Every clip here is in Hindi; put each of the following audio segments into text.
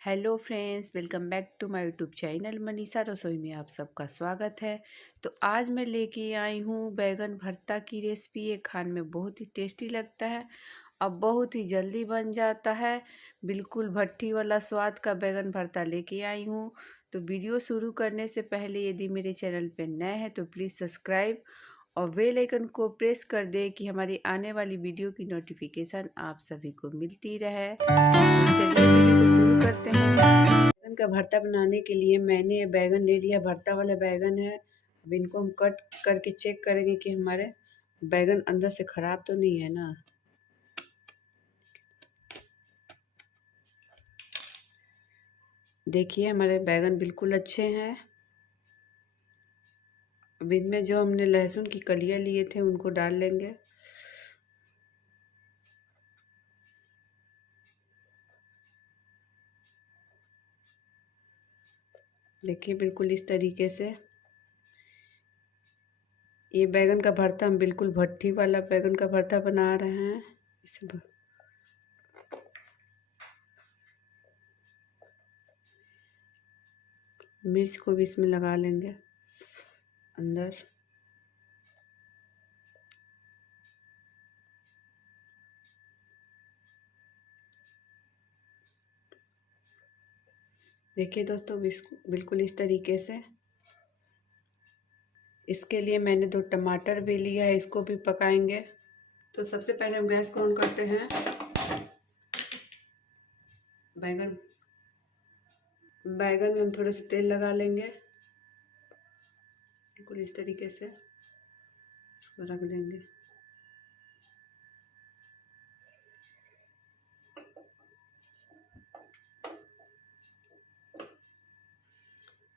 Hello friends, welcome back to my YouTube channel Manisha Rasoi में आप सबका स्वागत है। तो आज मैं लेके आई हूँ बैगन भरता की रेसिपी। ये खाने में बहुत ही टेस्टी लगता है और बहुत ही जल्दी बन जाता है। बिल्कुल भट्टी वाला स्वाद का बैगन भरता लेके आई हूँ। तो वीडियो शुरू करने से पहले यदि मेरे चैनल पर नए हैं तो प्लीज़ सब्सक्राइब और बेल आइकन को प्रेस कर दे कि हमारी आने वाली वीडियो की नोटिफिकेशन आप सभी को मिलती रहे। तो चलिए वीडियो को शुरू करते हैं। बैगन का भरता बनाने के लिए मैंने बैगन ले लिया, भरता वाला बैगन है। अब इनको हम कट करके चेक करेंगे कि हमारे बैगन अंदर से खराब तो नहीं है ना। देखिए हमारे बैगन बिल्कुल अच्छे हैं। अब इनमें जो हमने लहसुन की कलियां लिए थे उनको डाल लेंगे। देखिए बिल्कुल इस तरीके से ये बैगन का भरता हम बिल्कुल भट्टी वाला बैगन का भरता बना रहे हैं। मिर्च को भी इसमें लगा लेंगे अंदर। देखिए दोस्तों बिल्कुल इस तरीके से। इसके लिए मैंने 2 टमाटर भी लिया है, इसको भी पकाएंगे। तो सबसे पहले हम गैस को ऑन करते हैं। बैगन में हम थोड़े से तेल लगा लेंगे। बिल्कुल इस तरीके से इसको रख देंगे।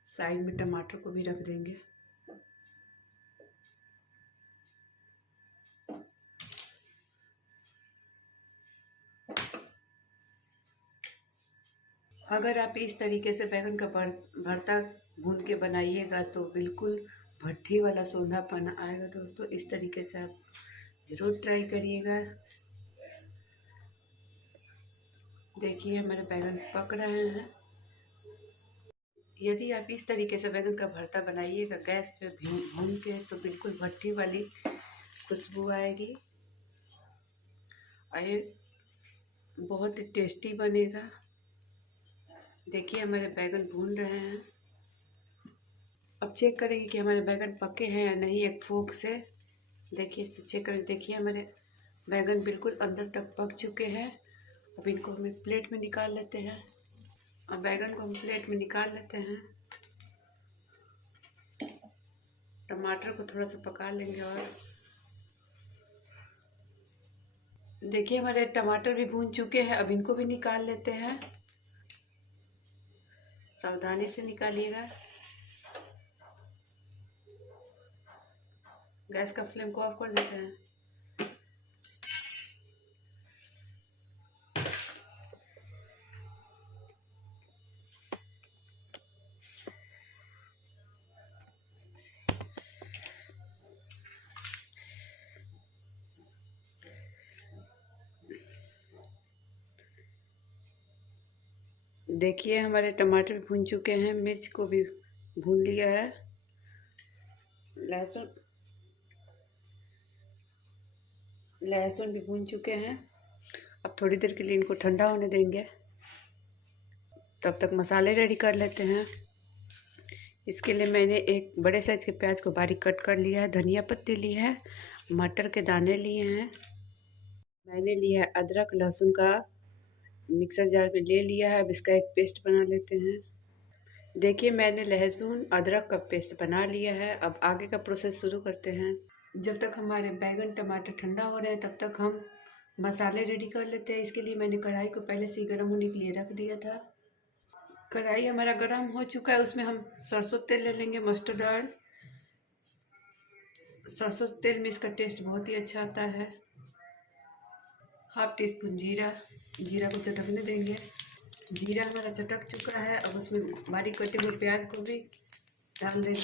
साइड में टमाटर को भी रख देंगे। अगर आप इस तरीके से बैगन का भरता भून के बनाइएगा तो बिल्कुल भट्टी वाला सौंधापन आएगा। दोस्तों इस तरीके से आप ज़रूर ट्राई करिएगा। देखिए हमारे बैगन पक रहे हैं। यदि आप इस तरीके से बैगन का भरता बनाइएगा गैस पे भून के तो बिल्कुल भट्टी वाली खुशबू आएगी और ये बहुत ही टेस्टी बनेगा। देखिए हमारे बैगन भून रहे हैं। अब चेक करेंगे कि हमारे बैगन पके हैं या नहीं एक फोक से। देखिए इसे चेक करें। देखिए हमारे बैगन बिल्कुल अंदर तक पक चुके हैं। अब इनको हम एक प्लेट में निकाल लेते हैं। अब बैगन को हम प्लेट में निकाल लेते हैं। टमाटर को थोड़ा सा पका लेंगे और देखिए हमारे टमाटर भी भून चुके हैं। अब इनको भी निकाल लेते हैं। सावधानी से निकालिएगा। गैस का फ्लेम को ऑफ कर देते हैं। देखिए हमारे टमाटर भून चुके हैं, मिर्च को भी भून लिया है, लहसुन भी भून चुके हैं। अब थोड़ी देर के लिए इनको ठंडा होने देंगे। तब तक मसाले रेडी कर लेते हैं। इसके लिए मैंने एक बड़े साइज के प्याज को बारीक कट कर लिया है, धनिया पत्ती ली है, मटर के दाने लिए हैं, मैंने लिया है अदरक लहसुन का मिक्सर जार में ले लिया है। अब इसका एक पेस्ट बना लेते हैं। देखिए मैंने लहसुन अदरक का पेस्ट बना लिया है। अब आगे का प्रोसेस शुरू करते हैं। जब तक हमारे बैगन टमाटर ठंडा हो रहे हैं तब तक हम मसाले रेडी कर लेते हैं। इसके लिए मैंने कढ़ाई को पहले से ही गर्म होने के लिए रख दिया था। कढ़ाई हमारा गर्म हो चुका है। उसमें हम सरसों तेल ले लेंगे, मस्टर्ड ऑयल। सरसों तेल में इसका टेस्ट बहुत ही अच्छा आता है। 1/2 टीस्पून जीरा को चटकने देंगे। जीरा हमारा चटक चुका है। अब उसमें बारीक कटे हुए प्याज को भी डाल देंगे।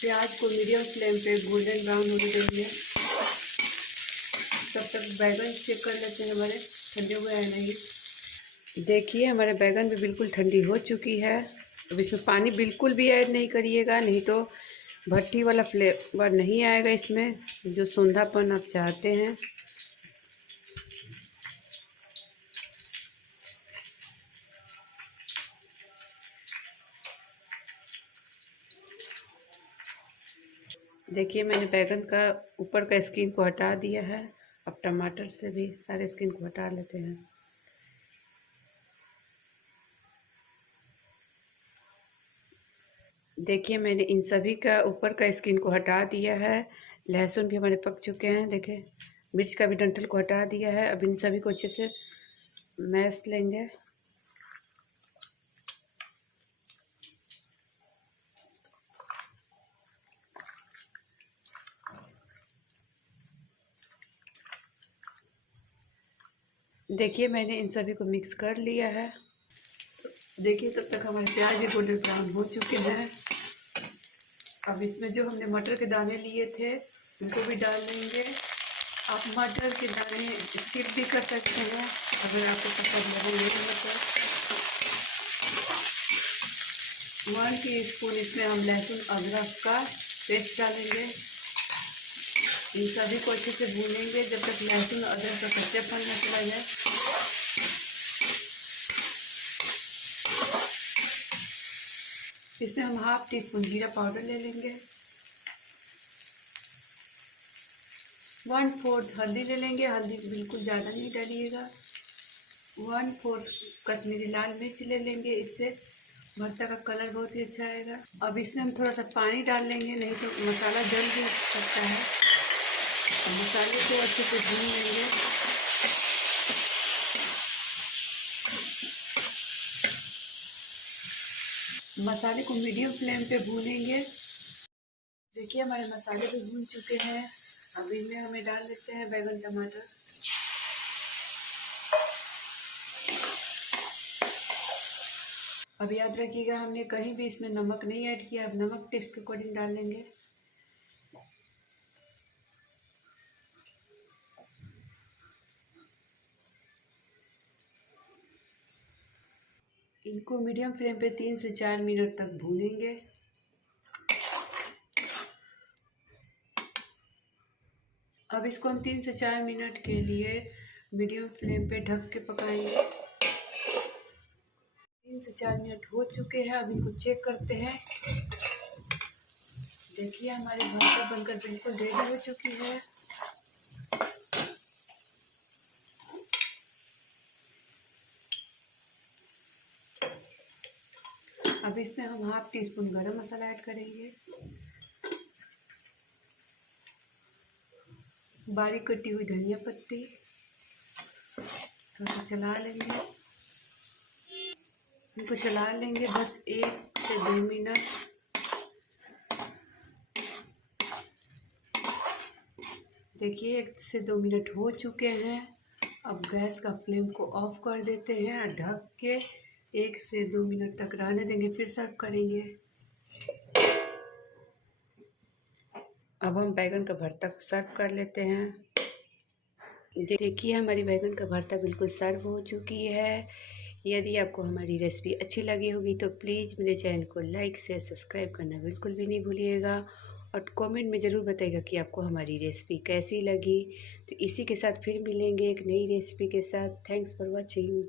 प्याज को मीडियम फ्लेम पे गोल्डन ब्राउन होने देंगे। तब तक बैगन चेक कर लेते हैं हमारे ठंडे हुए हैं नहीं। देखिए हमारे बैगन भी बिल्कुल ठंडी हो चुकी है। अब इसमें पानी बिल्कुल भी ऐड नहीं करिएगा, नहीं तो भट्टी वाला फ्लेवर नहीं आएगा इसमें, जो सूंधापन आप चाहते हैं। देखिए मैंने बैगन का ऊपर का स्किन को हटा दिया है। अब टमाटर से भी सारे स्किन को हटा लेते हैं। देखिए मैंने इन सभी का ऊपर का स्किन को हटा दिया है। लहसुन भी हमारे पक चुके हैं। देखिए मिर्च का भी डंठल को हटा दिया है। अब इन सभी को अच्छे से मैश लेंगे। देखिए मैंने इन सभी को मिक्स कर लिया है। देखिए तब तक हमारे प्याज भी गोल्डन ब्राउन हो चुके हैं। अब इसमें जो हमने मटर के दाने लिए थे उनको भी डाल देंगे। आप मटर के दाने स्किप भी कर सकते हैं अगर आपको पसंद लगे मटर। 1 टीस्पून इसमें हम लहसुन अदरक का पेस्ट डालेंगे। इन सभी को अच्छे से भूनेंगे जब तक लहसुन अदरक का कच्चापन न चला जाए। इसमें हम 1/2 टीस्पून जीरा पाउडर ले लेंगे। 1/4 हल्दी ले लेंगे। हल्दी बिल्कुल ज़्यादा नहीं डालिएगा। 1/4 कश्मीरी लाल मिर्च ले लेंगे। इससे भरता का कलर बहुत ही अच्छा आएगा। अब इसमें हम थोड़ा सा पानी डाल लेंगे, नहीं तो मसाला जल भी सकता है। मसाले को अच्छे से भून लेंगे। मसाले को मीडियम फ्लेम पे भूनेंगे। देखिए हमारे मसाले भी भून चुके हैं। अब इनमें हमें डाल देते हैं बैगन टमाटर। अब याद रखिएगा हमने कहीं भी इसमें नमक नहीं ऐड किया। अब नमक टेस्ट के अकॉर्डिंग डाल लेंगे। इनको मीडियम फ्लेम पे 3 से 4 मिनट तक भूनेंगे। अब इसको हम 3 से 4 मिनट के लिए मीडियम फ्लेम पे ढक के पकाएंगे। 3 से 4 मिनट हो चुके हैं। अब इनको चेक करते हैं। देखिए हमारी भरता बनकर बिल्कुल रेडी हो चुकी है। अब इसमें हम 1/2 टीस्पून गरम मसाला ऐड करेंगे। बारीक कटी हुई धनिया पत्ती। थोड़ा सा चला लेंगे। इनको चला लेंगे बस 1 से 2 मिनट। देखिए 1 से 2 मिनट हो चुके हैं। अब गैस का फ्लेम को ऑफ कर देते हैं और ढक के 1 से 2 मिनट तक रहने देंगे, फिर सर्व करेंगे। अब हम बैगन का भरता सर्व कर लेते हैं। देखिए हमारी बैगन का भरता बिल्कुल सर्व हो चुकी है। यदि आपको हमारी रेसिपी अच्छी लगी होगी तो प्लीज़ मेरे चैनल को लाइक से सब्सक्राइब करना बिल्कुल भी नहीं भूलिएगा और कमेंट में ज़रूर बताइएगा कि आपको हमारी रेसिपी कैसी लगी। तो इसी के साथ फिर मिलेंगे एक नई रेसिपी के साथ। Thanks for watching.